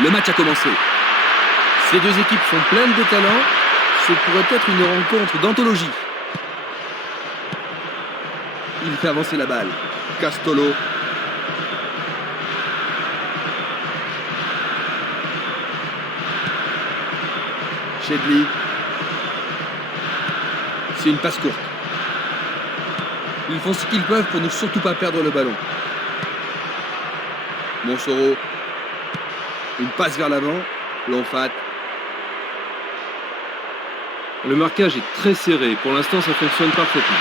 Le match a commencé. Ces deux équipes sont pleines de talent. Ce pourrait être une rencontre d'anthologie. Il fait avancer la balle. Castolo. Chedli. C'est une passe courte. Ils font ce qu'ils peuvent pour ne surtout pas perdre le ballon. Monsoro. Une passe vers l'avant. Lonfat. Le marquage est très serré. Pour l'instant, ça fonctionne parfaitement.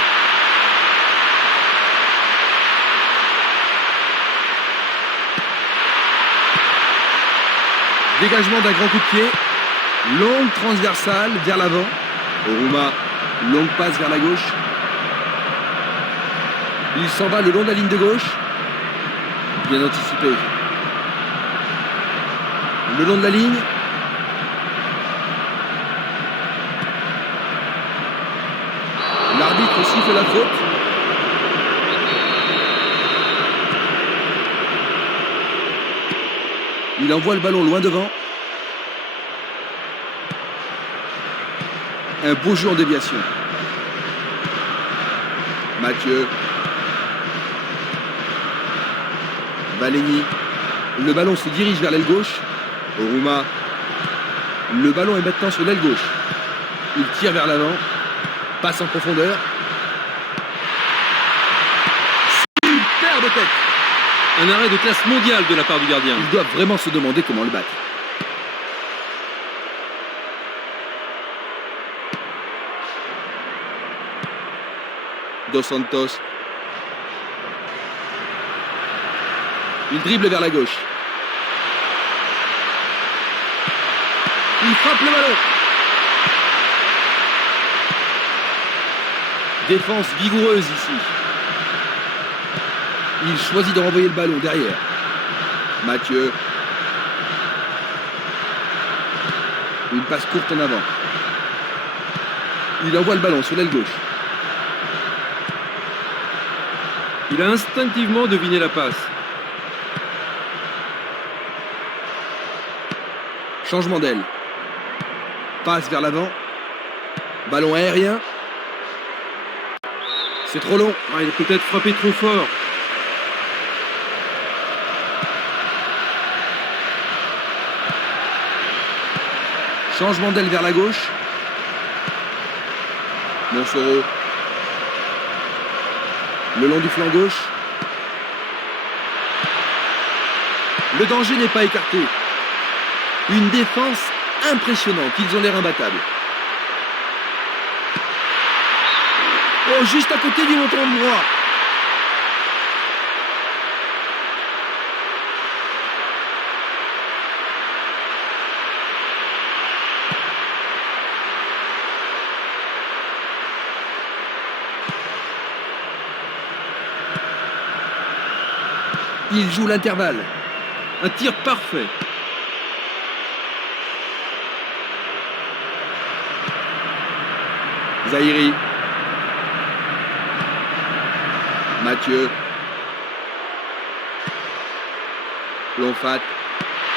Dégagement d'un grand coup de pied. Longue transversale vers l'avant. Oruma. Longue passe vers la gauche. Il s'en va le long de la ligne de gauche. Bien anticipé. Le long de la ligne. L'arbitre siffle la faute. Il envoie le ballon loin devant. Un beau jeu en déviation. Mathieu. Valény. Le ballon se dirige vers l'aile gauche. Oruma. Le ballon est maintenant sur l'aile gauche. Il tire vers l'avant. Passe en profondeur. Superbe tête. Un arrêt de classe mondiale de la part du gardien. Ils doivent vraiment se demander comment le battre. Dos Santos. Il dribble vers la gauche. Il frappe le ballon. Défense vigoureuse ici. Il choisit de renvoyer le ballon derrière. Mathieu. Une passe courte en avant. Il envoie le ballon sur l'aile gauche. Il a instinctivement deviné la passe. Changement d'aile. Passe vers l'avant. Ballon aérien. C'est trop long. Ah, il a peut-être frappé trop fort. Changement d'aile vers la gauche. Monsoro. Le long du flanc gauche. Le danger n'est pas écarté. Une défense impressionnante. Ils ont l'air imbattables. Oh, juste à côté du montant droit. Il joue l'intervalle. Un tir parfait. Zahiri. Mathieu. Lonfat.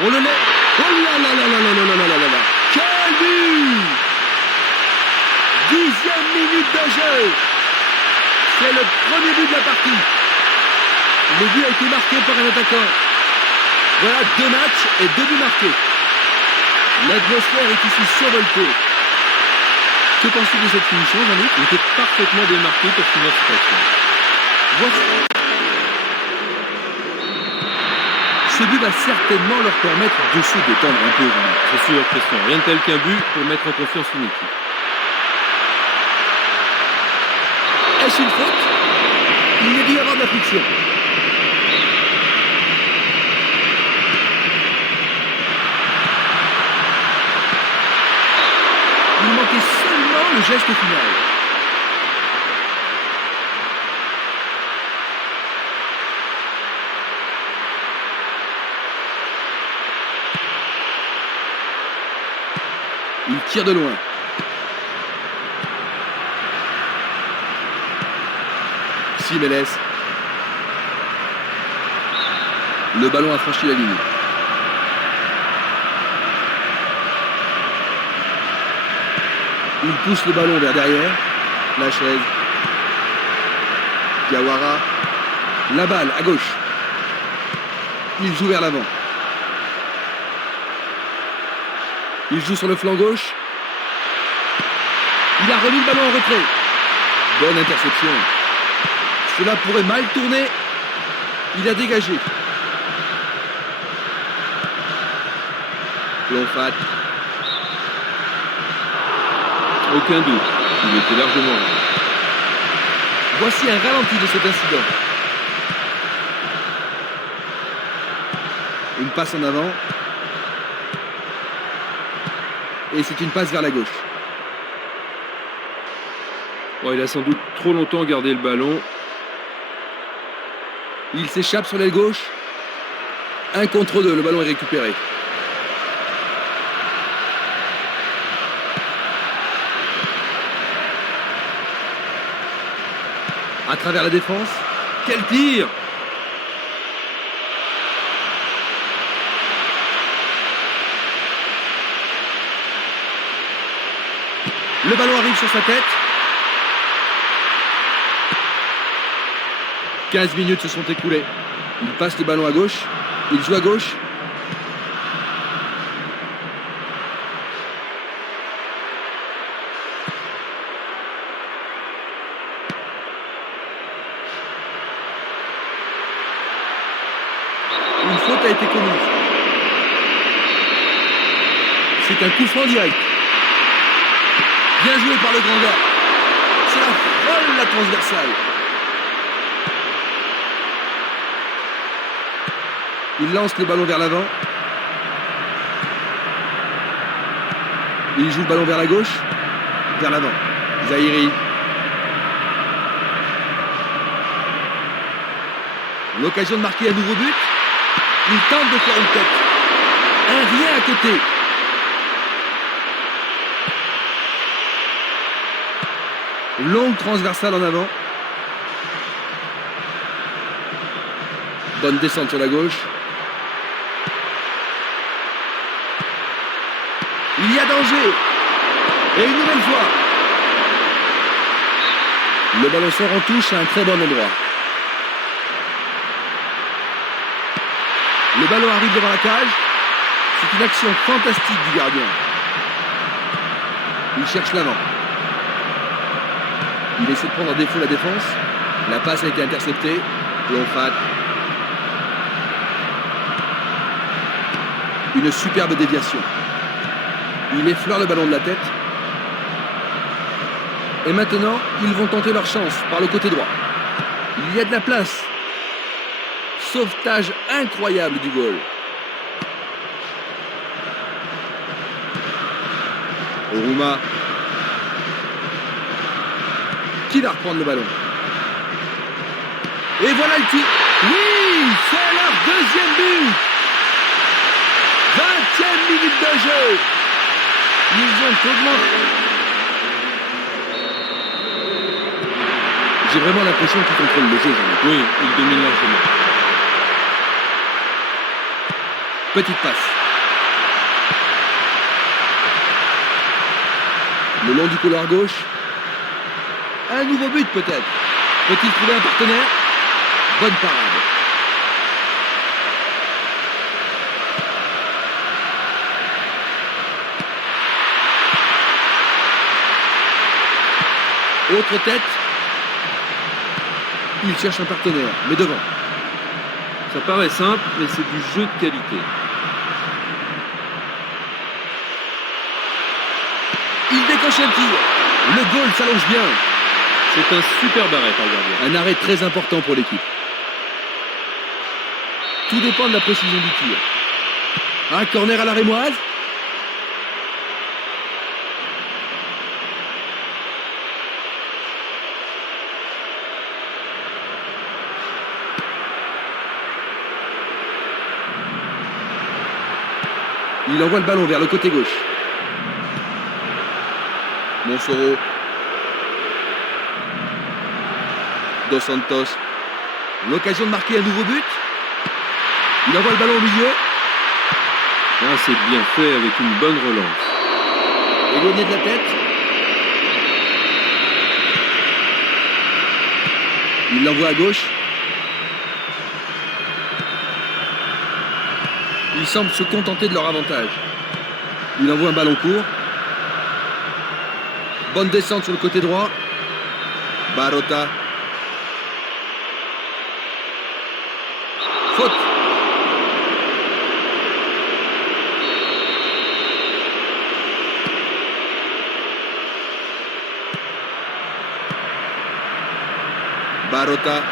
On le met. Oh là là là là là là là là là là. Quel but! 10e minute de jeu. C'est le premier but de la partie. Le but a été marqué par un attaquant. Voilà 2 matchs et 2 buts marqués. L'atmosphère est ici survoltée. Que pensez-vous de cette finition, Jean-Luc? Il était parfaitement démarqué pour finir cette action. Voici. Ce but va certainement leur permettre de se détendre un peu. C'est sûr, Christian. Rien de tel qu'un but pour mettre en confiance une équipe. Est-ce une faute? Il y a dû y avoir de la friction. Il manquait seulement le geste final. Il tire de loin. Simeles. Le ballon a franchi la ligne. Il pousse le ballon vers derrière. Lachez. Diawara. La balle à gauche. Il joue vers l'avant. Il joue sur le flanc gauche. Il a remis le ballon en retrait. Bonne interception. Cela pourrait mal tourner. Il a dégagé. Longfat. Aucun doute. Il était largement là. Voici un ralenti de cet incident. Une passe en avant. Et c'est une passe vers la gauche. Oh, il a sans doute trop longtemps gardé le ballon. Il s'échappe sur l'aile gauche. 1 contre 2, le ballon est récupéré. À travers la défense. Quel tir! Le ballon arrive sur sa tête. 15 minutes se sont écoulées. Il passe le ballon à gauche. Il joue à gauche. Une faute a été commise. C'est un coup franc direct. Bien joué par le grand gars. C'est la folle, la transversale. Il lance le ballon vers l'avant. Il joue le ballon vers la gauche. Vers l'avant. Zahiri. L'occasion de marquer un nouveau but. Il tente de faire une tête. Un rien à côté. Longue transversale en avant. Bonne descente sur la gauche. Il y a danger. Et une nouvelle fois. Le ballon sort en touche à un très bon endroit. Le ballon arrive devant la cage. C'est une action fantastique du gardien. Il cherche l'avant. Il essaie de prendre en défaut la défense. La passe a été interceptée. Longfat. Une superbe déviation. Il effleure le ballon de la tête. Et maintenant, ils vont tenter leur chance par le côté droit. Il y a de la place. Sauvetage incroyable du goal. Oruma. Qui va reprendre le ballon? Et voilà le tir. Oui, c'est leur deuxième but. 20e minute de jeu. Ils ont augmenté. J'ai vraiment l'impression qu'ils contrôlent le jeu, Jean-Luc. Oui, il domine largement. Petite passe. Le long du couloir gauche. Un nouveau but peut-être. Peut-il trouver un partenaire? Bonne parade. Autre tête. Il cherche un partenaire, mais devant. Ça paraît simple, mais c'est du jeu de qualité. Il décoche un tir. Le goal s'allonge bien. C'est un super arrêt par le gardien. Un arrêt très important pour l'équipe. Tout dépend de la précision du tir. Un corner à la rémoise. Il envoie le ballon vers le côté gauche. Monsoro. Dos Santos. L'occasion de marquer un nouveau but. Il envoie le ballon au milieu. Là, c'est bien fait avec une bonne relance. Éloigné de la tête. Il l'envoie à gauche. Ils semblent se contenter de leur avantage. Il envoie un ballon court. Bonne descente sur le côté droit. Barota. Faute. Barota.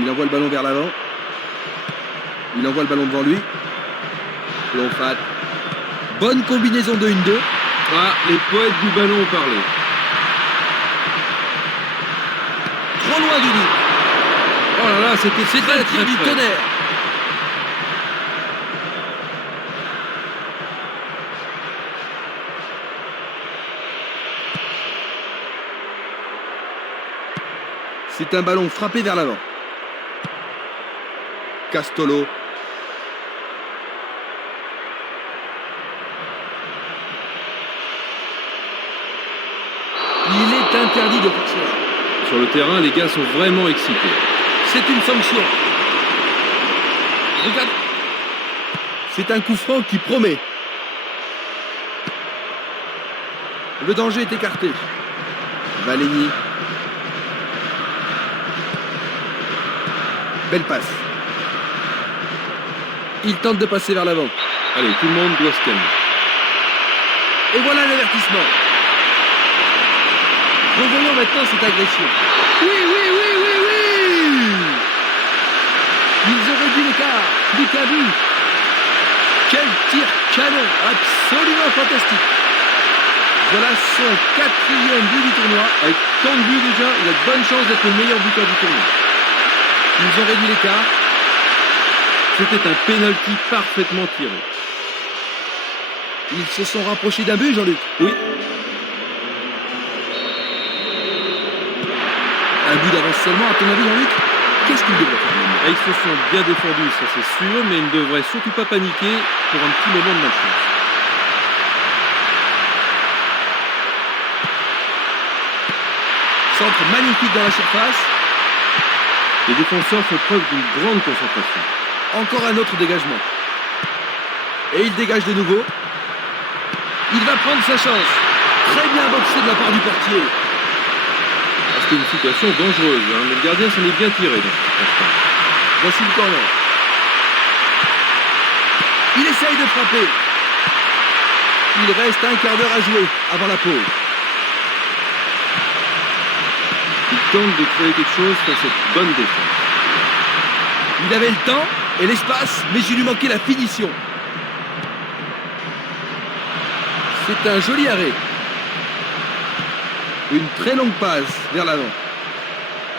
Il envoie le ballon vers l'avant. Il envoie le ballon devant lui. Longfat. Bonne combinaison de 1-2. Ah, les poètes du ballon ont parlé. Trop loin du but. Oh là là, c'était C'est très un tir très du près. tonnerre. C'est un ballon frappé vers l'avant. Castolo. Il est interdit de forcer. Sur le terrain, les gars sont vraiment excités. C'est une sanction. Regarde. C'est un coup franc qui promet. Le danger est écarté. Valény. Belle passe. Il tente de passer vers l'avant. Allez, tout le monde doit se calmer. Et voilà l'avertissement. Revoyons maintenant cette agression. Oui, oui, oui, oui, oui. Ils ont réduit l'écart. Plus qu'un but. Quel tir canon. Absolument fantastique. Voilà son 4e but du tournoi. Avec tant de buts déjà, il a de bonnes chances d'être le meilleur buteur du tournoi. Ils ont réduit l'écart. C'était un penalty parfaitement tiré. Ils se sont rapprochés d'un but, Jean-Luc. Oui, Un but d'avance seulement, à ton avis, Jean-Luc? Qu'est-ce qu'ils devraient faire maintenant? et ils se sont bien défendus, ça c'est sûr, mais ils ne devraient surtout pas paniquer pour un petit moment de malchance. Centre magnifique dans la surface. Les défenseurs font preuve d'une grande concentration. Encore un autre dégagement. Et il dégage de nouveau. Il va prendre sa chance. Très bien boxé de la part du portier. C'était une situation dangereuse, hein, mais le gardien s'en est bien tiré dans cette circonstance. Voici le corner. Il essaye de frapper. Il reste un quart d'heure à jouer avant la pause. Il tente de créer quelque chose face à cette bonne défense. Il avait le temps et l'espace, mais il lui manquait la finition. C'est un joli arrêt. Une très longue passe vers l'avant.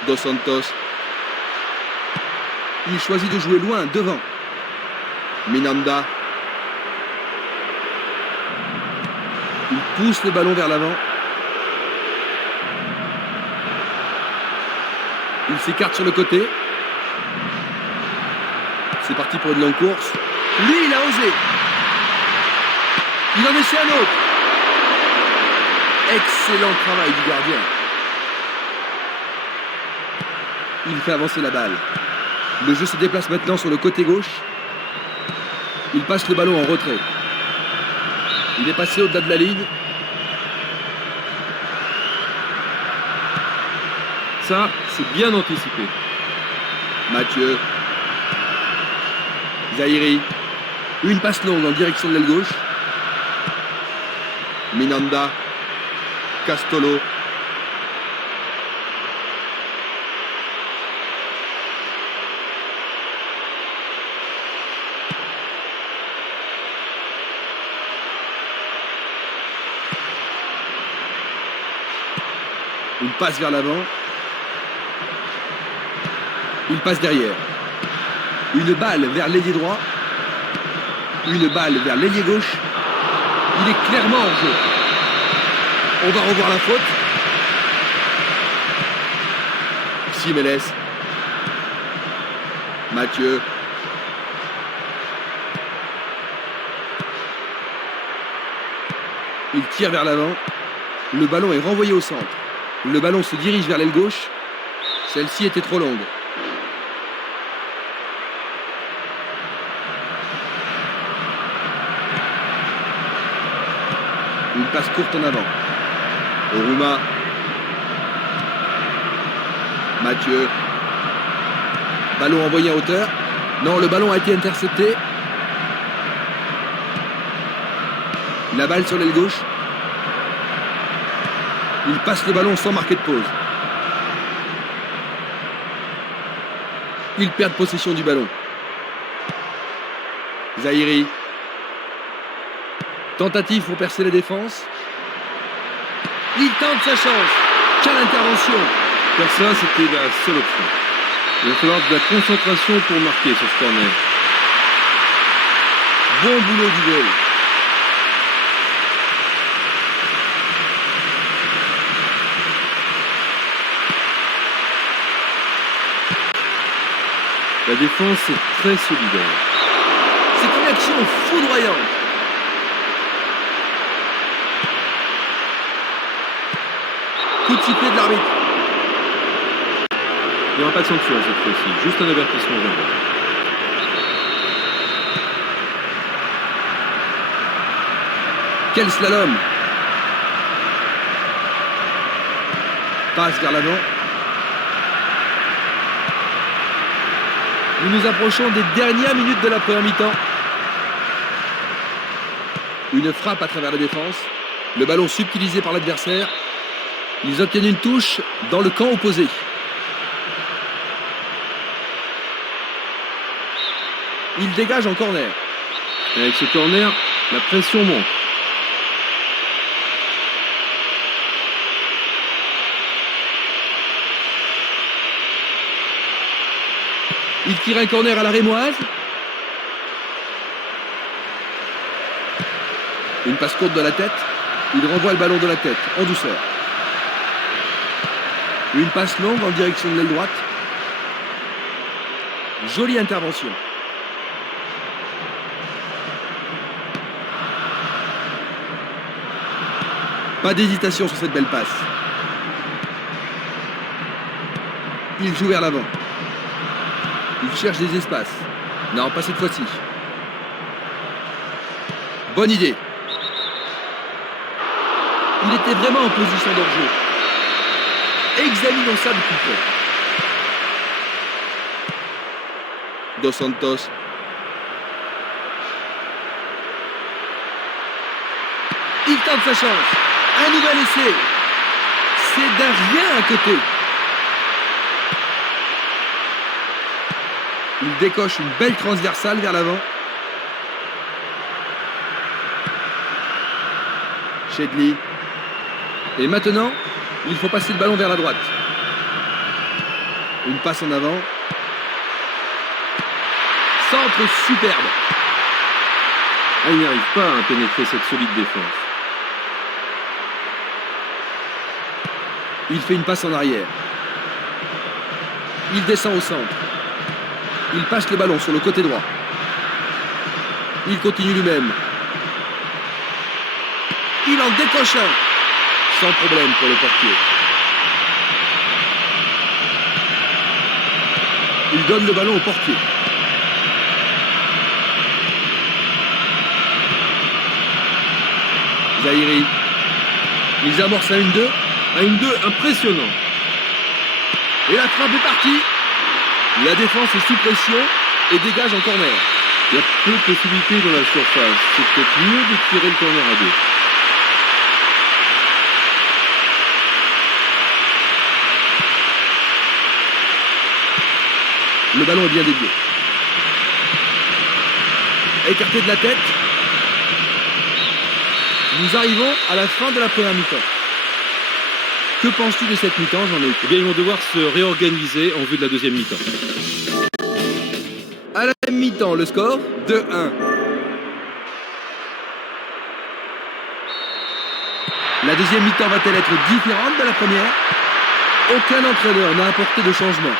Dos Santos. Il choisit de jouer loin, devant. Minanda. Il pousse le ballon vers l'avant. Il s'écarte sur le côté. C'est parti pour une longue course. Lui, il a osé. Il en essaie un autre. Excellent travail du gardien. Il fait avancer la balle. Le jeu se déplace maintenant sur le côté gauche. Il passe le ballon en retrait. Il est passé au-delà de la ligne. Ça, c'est bien anticipé. Mathieu. Zahiri. Une passe longue en direction de l'aile gauche. Minanda. Castolo. Une passe vers l'avant. Il passe derrière. Une balle vers l'ailier droit. Une balle vers l'ailier gauche. Il est clairement hors jeu. On va revoir la faute. Simeles. Mathieu. tire vers l'avant. Le ballon est renvoyé au centre. Le ballon se dirige vers l'aile gauche. Celle-ci était trop longue. Une passe courte en avant. Oruma. Mathieu. Ballon envoyé en hauteur. Non, le ballon a été intercepté. La balle sur l'aile gauche. Il passe le ballon sans marquer de pause. Ils perdent possession du ballon. Zahiri. Tentative pour percer la défense. Il tente sa chance. Quelle intervention! Faire ça, c'était la seule option. Il va falloir de la concentration pour marquer sur ce corner. Bon boulot du goal. La défense est très solidaire. C'est une action foudroyante. Coup de sifflet de l'arbitre. Il n'y aura pas de sanction cette fois-ci, juste un avertissement verbal. Quel slalom! Passe vers l'avant. Nous nous approchons des dernières minutes de la première mi-temps. Une frappe à travers la défense. Le ballon subtilisé par l'adversaire. Ils obtiennent une touche dans le camp opposé. Il dégage en corner. Et avec ce corner, la pression monte. Il tire un corner à la rémoise. Une passe courte de la tête. Il renvoie le ballon de la tête, en douceur. Une passe longue en direction de l'aile droite. Jolie intervention. Pas d'hésitation sur cette belle passe. Il joue vers l'avant. Il cherche des espaces. Non, pas cette fois-ci. Bonne idée. Il était vraiment en position d'hors-jeu. Examinons ça de plus près. Dos Santos. Il tente sa chance. Un nouvel essai. C'est d'un rien à côté. Il décoche une belle transversale vers l'avant. Shedley. Et maintenant, il faut passer le ballon vers la droite. Une passe en avant. Centre superbe. Ah, il n'y arrive pas à pénétrer cette solide défense. Il fait une passe en arrière. Il descend au centre. Il passe le ballon sur le côté droit. Il continue lui-même. Il en décoche un. Sans problème pour le portier. Il donne le ballon au portier. Zahiri. Ils amorcent un 1-2. Un 1-2 impressionnant. Et la frappe est partie. La défense est sous pression et dégage en corner. Il y a peu de possibilités dans la surface. C'est peut-être mieux de tirer le corner à deux. Le ballon est bien dévié. Écarté de la tête. Nous arrivons à la fin de la première mi-temps. Que penses-tu de cette mi-temps, Jean-Luc? Eh bien, ils vont devoir se réorganiser en vue de la deuxième mi-temps. À la même mi-temps, le score 2-1. La deuxième mi-temps va-t-elle être différente de la première? Aucun entraîneur n'a apporté de changement.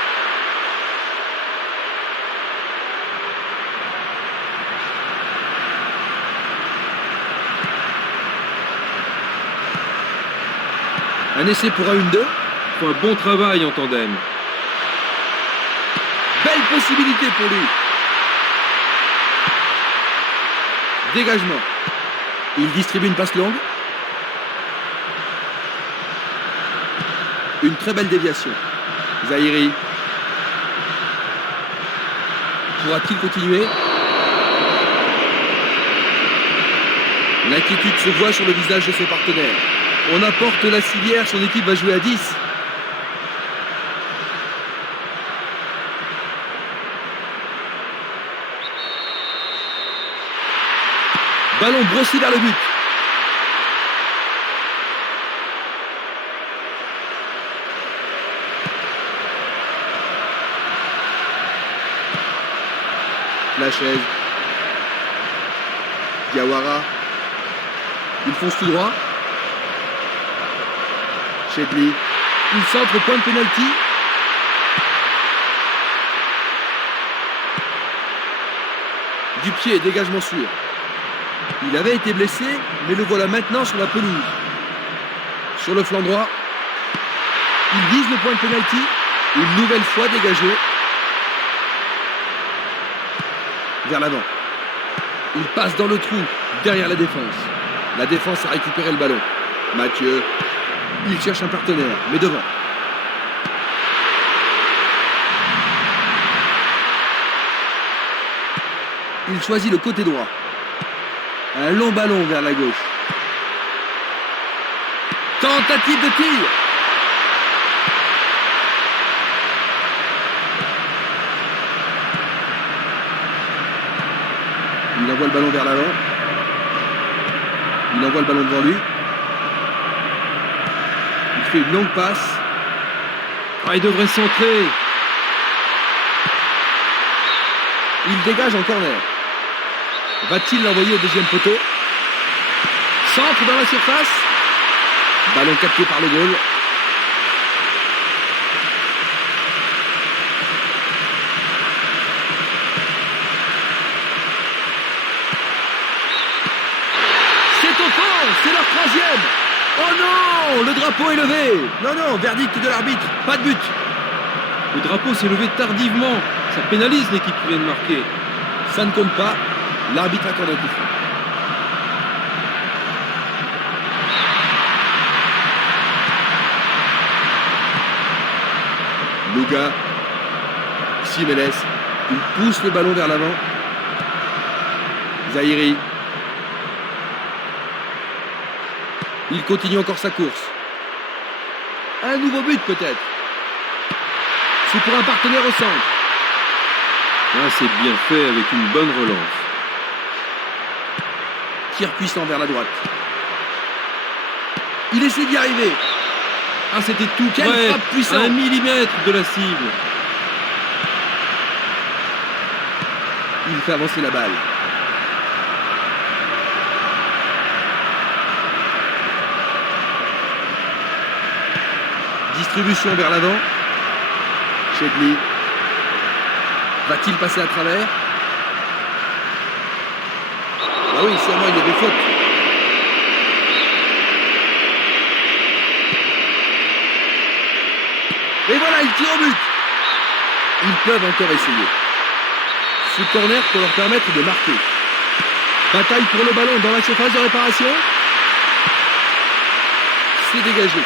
Un essai pour un 1-2. Ils font un bon travail en tandem. Belle possibilité pour lui. Dégagement. Il distribue une passe longue. Une très belle déviation. Zahiri. Pourra-t-il continuer? L'inquiétude se voit sur le visage de ses partenaires. On apporte la civière, son équipe va jouer à 10. Ballon brossé vers le but. La chaise. Diawara. Il fonce tout droit. Chedli. Il centre au point de pénalty. Du pied, dégagement sûr. Il avait été blessé, mais le voilà maintenant sur la pelouse. Sur le flanc droit. Il vise le point de pénalty. Une nouvelle fois dégagé. Vers l'avant. Il passe dans le trou, derrière la défense. La défense a récupéré le ballon. Mathieu. Il cherche un partenaire, mais devant. Il choisit le côté droit. Un long ballon vers la gauche. Tentative de tir. Il envoie le ballon vers l'avant. Il envoie le ballon devant lui. Il fait une longue passe. Ah, il devrait centrer. Il dégage en corner. Va-t-il l'envoyer au deuxième poteau? Centre dans la surface. Ballon capté par le goal. C'est au fond, c'est leur troisième. Oh non, le drapeau est levé. Non, verdict de l'arbitre, pas de but. Le drapeau s'est levé tardivement. Ça pénalise l'équipe qui vient de marquer. Ça ne compte pas. L'arbitre accorde un coup franc. Luga. Simeles. Il pousse le ballon vers l'avant. Zahiri. Il continue encore sa course. Un nouveau but peut-être. C'est pour un partenaire au centre. Là, c'est bien fait avec une bonne relance. Tir puissant vers la droite. Il essaie d'y arriver. Ah, c'était tout Quelle près, frappe puissante. 1 millimètre de la cible. Il fait avancer la balle. Distribution vers l'avant. Chedli. Va-t-il passer à travers? Ah oui, sûrement il y avait faute. Et voilà, il tire au but. Ils peuvent encore essayer. Ce corner peut leur permettre de marquer. Bataille pour le ballon dans la surface de réparation. C'est dégagé.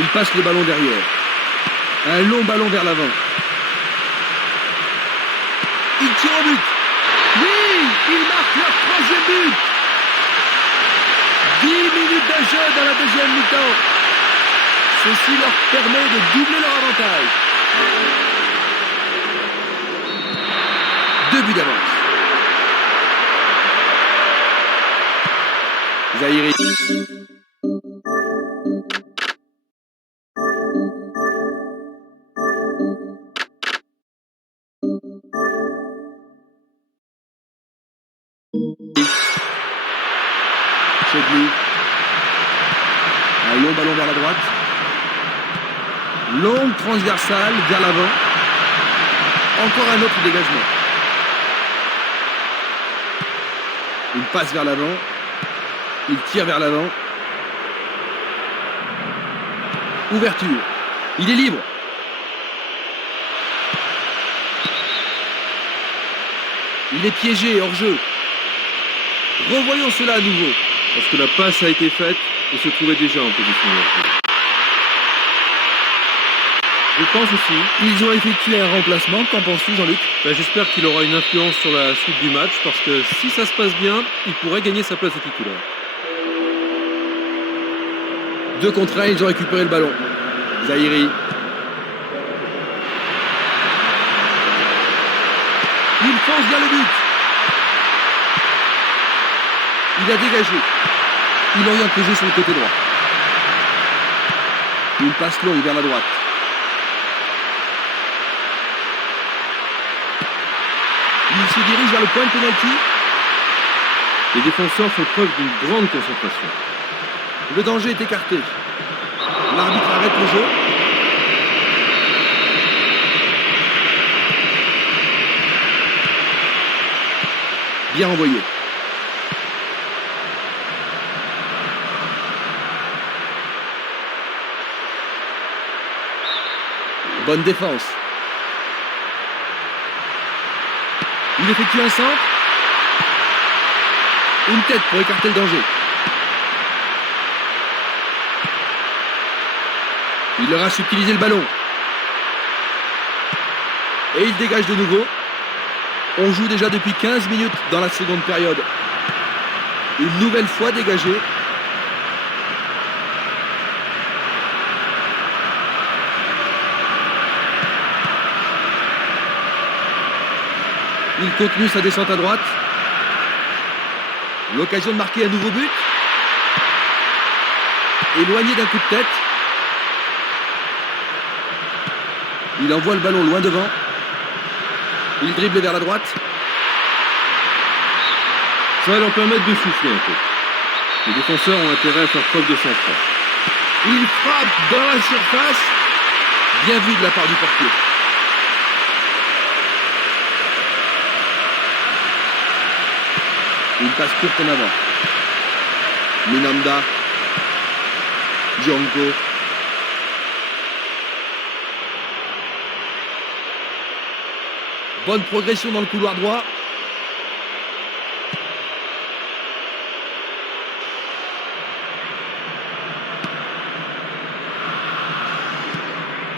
Il passe le ballon derrière. Un long ballon vers l'avant. Il tire au but. Oui, ils marquent leur troisième but. 10 minutes de jeu dans la deuxième mi-temps. Ceci leur permet de doubler leur avantage. 2 buts d'avance. Zahiri. Chedli. Un long ballon vers la droite. Longue transversale vers l'avant. Encore un autre dégagement. Une passe vers l'avant. Il tire vers l'avant. Ouverture. Il est libre. Il est piégé, hors jeu. Revoyons cela à nouveau. Parce que la passe a été faite et se trouvait déjà en position de hors-jeu. Je pense aussi. Ils ont effectué un remplacement. Qu'en penses-tu, Jean-Luc? J'espère qu'il aura une influence sur la suite du match parce que si ça se passe bien, il pourrait gagner sa place de titulaire. 2 contre 1, ils ont récupéré le ballon. Zahiri. Il fonce vers le but. Il a dégagé. Il oriente le jeu sur le côté droit. Une passe longue vers la droite. Il se dirige vers le point de pénalty. Les défenseurs font preuve d'une grande concentration. Le danger est écarté. L'arbitre arrête le jeu. Bien renvoyé. Bonne défense. Il effectue un centre. Une tête pour écarter le danger. Il leur a subtilisé le ballon. Et il dégage de nouveau. On joue déjà depuis 15 minutes dans la seconde période. Une nouvelle fois dégagé. Il continue sa descente à droite. L'occasion de marquer un nouveau but. Éloigné d'un coup de tête. Il envoie le ballon loin devant. Il dribble vers la droite. Ça va leur permettre de souffler un peu. Les défenseurs ont intérêt à faire preuve de sang-froid. Il frappe dans la surface. Bien vu de la part du portier. Une passe courte en avant. Minanda. Django. Bonne progression dans le couloir droit.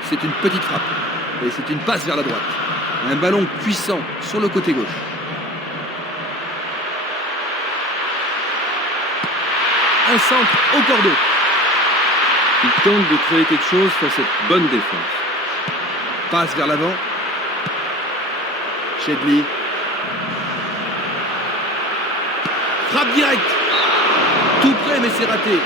C'est une petite frappe. Et c'est une passe vers la droite. Un ballon puissant sur le côté gauche. Un centre au cordeau. Il tente de créer quelque chose face à cette bonne défense. Passe vers l'avant. Chedli. Frappe directe. Tout près mais c'est raté.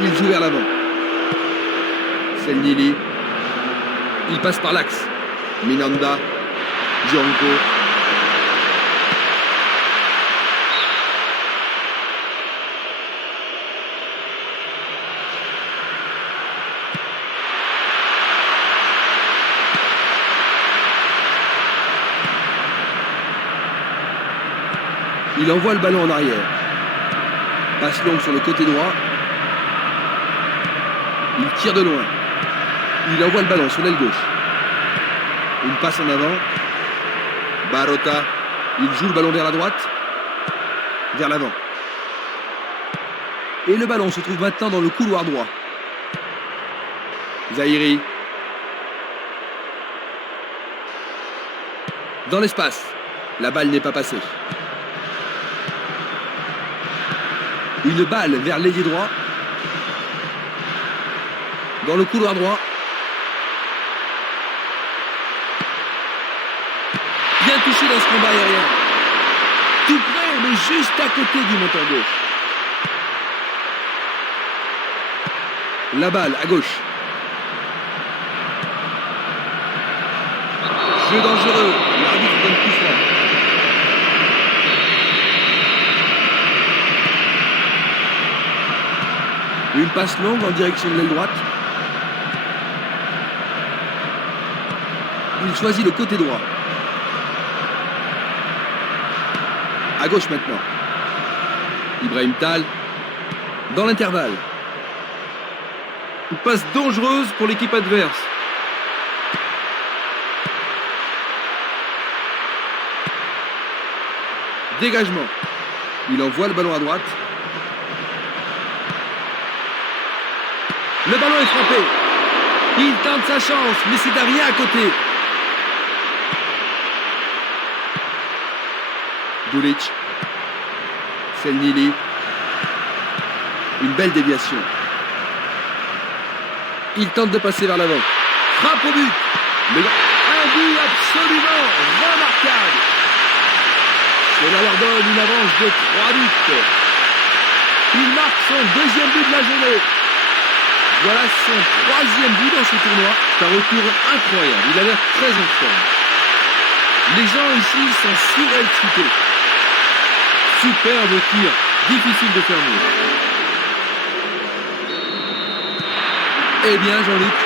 Il joue vers l'avant. Selnili. Il passe par l'axe. Minanda. Django. Il envoie le ballon en arrière. Passe longue sur le côté droit. Il tire de loin. Il envoie le ballon sur l'aile gauche. Une passe en avant. Barota. Il joue le ballon vers la droite. Vers l'avant. Et le ballon se trouve maintenant dans le couloir droit. Zahiri. Dans l'espace. La balle n'est pas passée. Une balle vers l'ailier droit. Dans le couloir droit. Bien touché dans ce combat aérien. Tout près, mais juste à côté du montant gauche. La balle à gauche. Jeu dangereux. L'arbitre donne coup franc. Une passe longue en direction de l'aile droite. Il choisit le côté droit. À gauche maintenant. Ibrahim Tal. Dans l'intervalle. Une passe dangereuse pour l'équipe adverse. Dégagement. Il envoie le ballon à droite. Le ballon est frappé. Il tente sa chance, mais c'est Darien à côté. Dulic. Selnili. Une belle déviation. Il tente de passer vers l'avant. Frappe au but. Un but absolument remarquable. Cela leur donne une avance de 3 buts. Il marque son deuxième but de la journée. Voilà son troisième but dans ce tournoi. C'est un retour incroyable. Il a l'air très en forme. Les gens ici sont surexcités. Superbe tir. Difficile de faire mieux. Eh bien, Jean-Luc,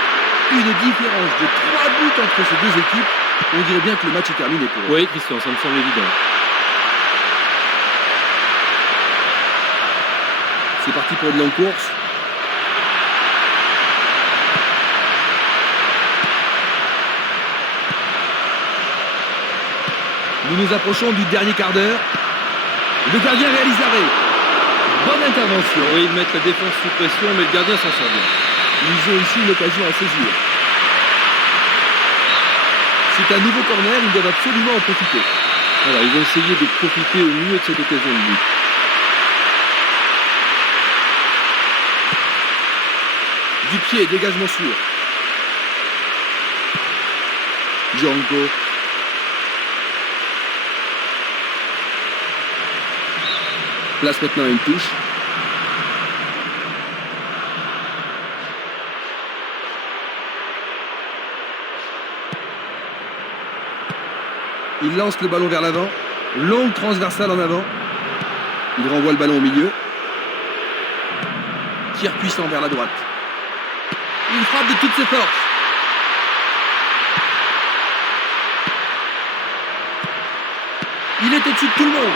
une différence de 3 buts entre ces deux équipes. On dirait bien que le match est terminé pour eux. Oui, Christian, ça me semble évident. C'est parti pour une longue course. Nous nous approchons du dernier quart d'heure. Le gardien réalise l'arrêt. Bonne intervention. Oui, ils mettent la défense sous pression, mais le gardien s'en sort bien. Ils ont ici une occasion à saisir. C'est un nouveau corner, ils doivent absolument en profiter. Voilà, ils vont essayer de profiter au mieux de cette occasion de but. Du pied, dégagement sûr. Django. Place maintenant à une touche. Il lance le ballon vers l'avant. Longue transversale en avant. Il renvoie le ballon au milieu. Tir puissant vers la droite. Il frappe de toutes ses forces. Il est au-dessus de tout le monde.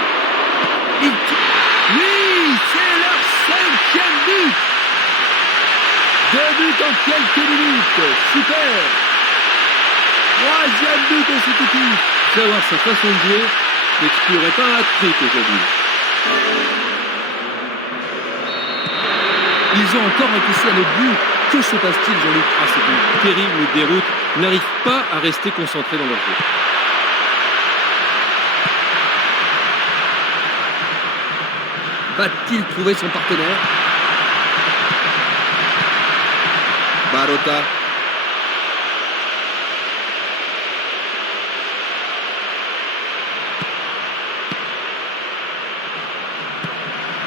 Oui, c'est leur 5e but. 2 buts en quelques minutes. Super. 3e but consécutif. Savoir sa façon de jouer n'exclurait pas un hat-trick aujourd'hui. Ils ont encore encaissé un autre but. Que se passe-t-il, Jean-Luc? C'est une terrible déroute. Ils n'arrivent pas à rester concentrés dans leur jeu. Va-t-il trouver son partenaire? Barota.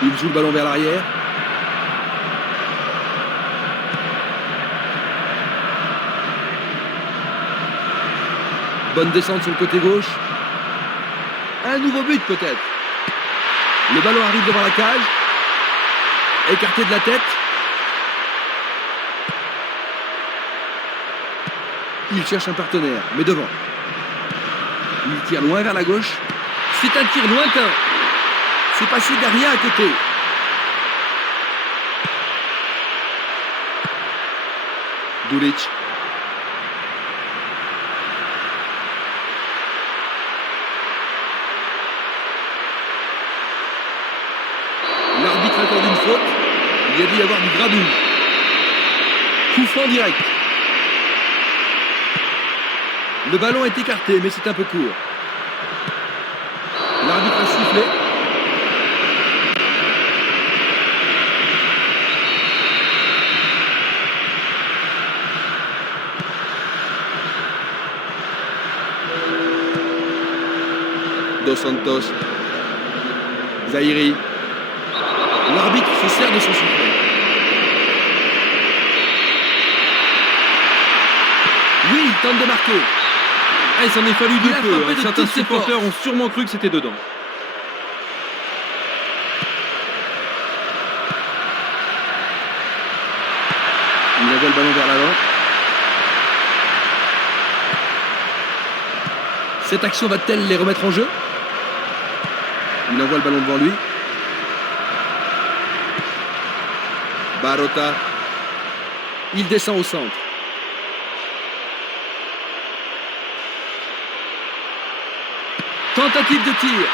Il joue le ballon vers l'arrière. Bonne descente sur le côté gauche. Un nouveau but peut-être. Le ballon arrive devant la cage. Écarté de la tête. Il cherche un partenaire, mais devant. Il tire loin vers la gauche. C'est un tir lointain. C'est passé derrière à côté. Dulic. L'arbitre accorde une faute. Il y a dû y avoir du gradouille. Coup franc direct. Le ballon est écarté, mais c'est un peu court. L'arbitre a sifflé. Dos Santos. Zahiri. L'arbitre se sert de son sifflet. Oui, il tente de marquer. Il s'en est fallu de Il a peu. frappé de Certains toutes ses supporters forces. ont sûrement cru que c'était dedans. Il envoie le ballon vers l'avant. Cette action va-t-elle les remettre en jeu? Il envoie le ballon devant lui. Barota. Il descend au centre. Tentative de tir.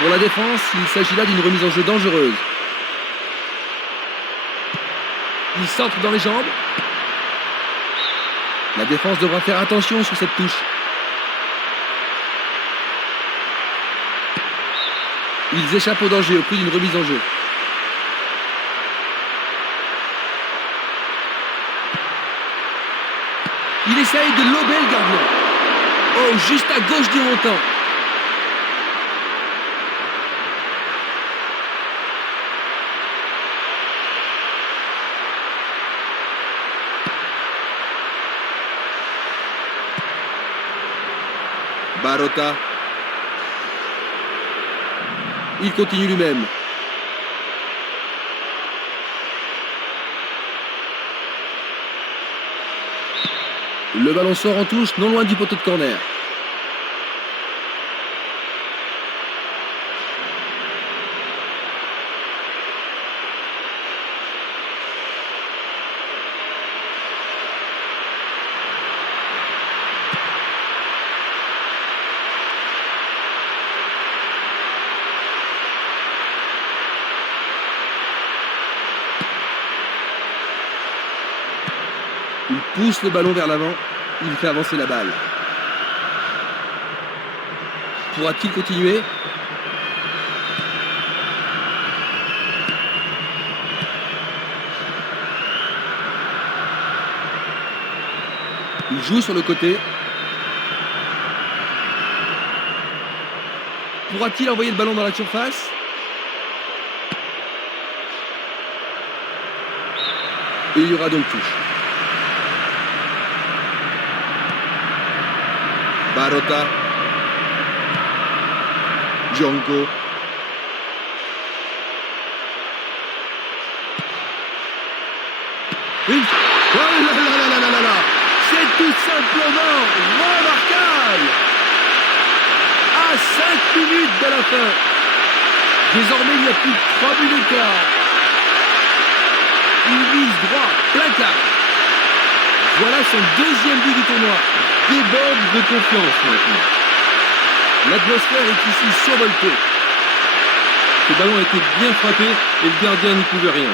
Pour la défense, il s'agit là d'une remise en jeu dangereuse. Il centre dans les jambes. La défense devra faire attention sur cette touche. Ils échappent au danger au prix d'une remise en jeu. Il essaye de lober le gardien. Oh, juste à gauche du montant. Barota. Il continue lui-même. Le ballon sort en touche, non loin du poteau de corner. Il pousse le ballon vers l'avant. Il fait avancer la balle. Pourra-t-il continuer? Il joue sur le côté. Pourra-t-il envoyer le ballon dans la surface? Et il y aura donc touche. Barota. Django. Oh là là là là là là là. C'est tout simplement remarquable. À 5 minutes de la fin. Désormais, il n'y a plus de 3 buts d'écart. Il vise droit, plein cadre. Voilà son deuxième but du tournoi. Déborde de confiance maintenant. L'atmosphère est ici survoltée. Ce ballon a été bien frappé et le gardien n'y pouvait rien.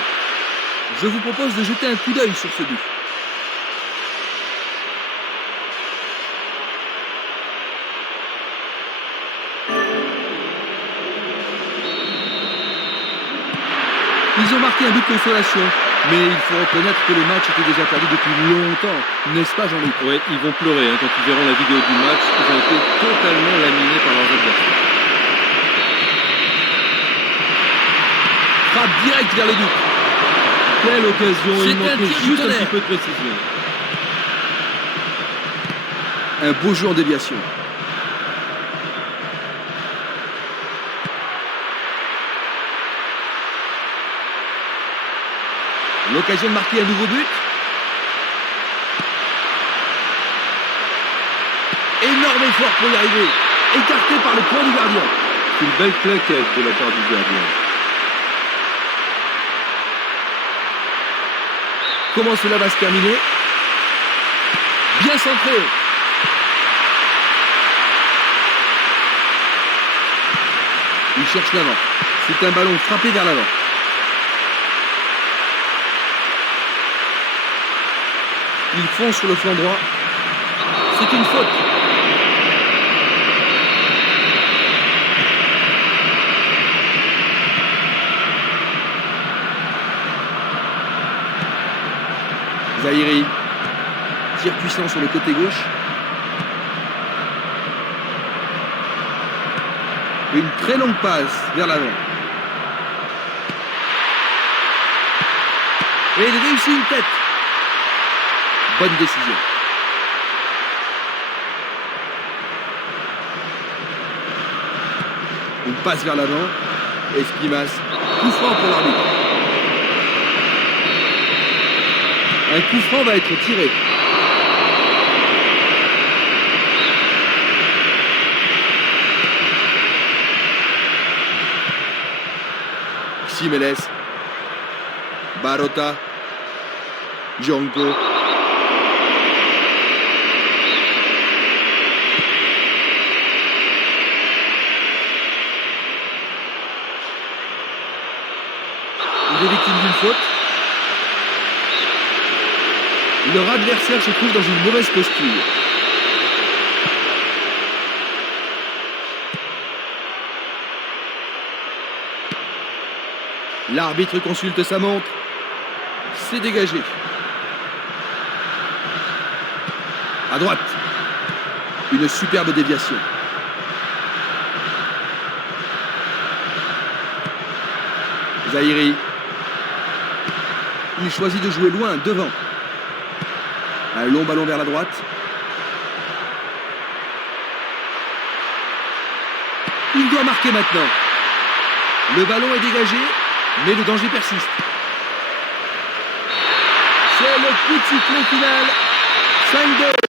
Je vous propose de jeter un coup d'œil sur ce but. Ils ont marqué un but de consolation, mais il faut reconnaître que le match était déjà perdu depuis longtemps, n'est-ce pas Jean-Luc? Ouais, ils vont pleurer quand ils verront la vidéo du match. Ils ont été totalement laminés par leurs adversaires. Frappe direct vers le but. Quelle occasion, C'est il un manquait tir du juste un tonnerre. petit peu de précision. Un beau jeu en déviation. L'occasion de marquer un nouveau but. Énorme effort pour y arriver. Écarté par le coin du gardien. C'est une belle claquette de la part du gardien. Comment cela va se terminer? Bien centré. Il cherche l'avant. C'est un ballon frappé vers l'avant. Il fonce sur le flanc droit. C'est une faute. Zahiri. Tir puissant sur le côté gauche. Une très longue passe vers l'avant. Et il réussit une tête. Bonne décision. Une passe vers l'avant. Esquimas. Coup franc pour l'arbitre. Un coup franc va être tiré. Jiménez. Barota. Jonko. Il est victime d'une faute. Leur adversaire se trouve dans une mauvaise posture. L'arbitre consulte sa montre. C'est dégagé. À droite. Une superbe déviation. Zahiri. Il choisit de jouer loin, devant. Un long ballon vers la droite. Il doit marquer maintenant. Le ballon est dégagé, mais le danger persiste. C'est le coup de sifflet final. 5-2.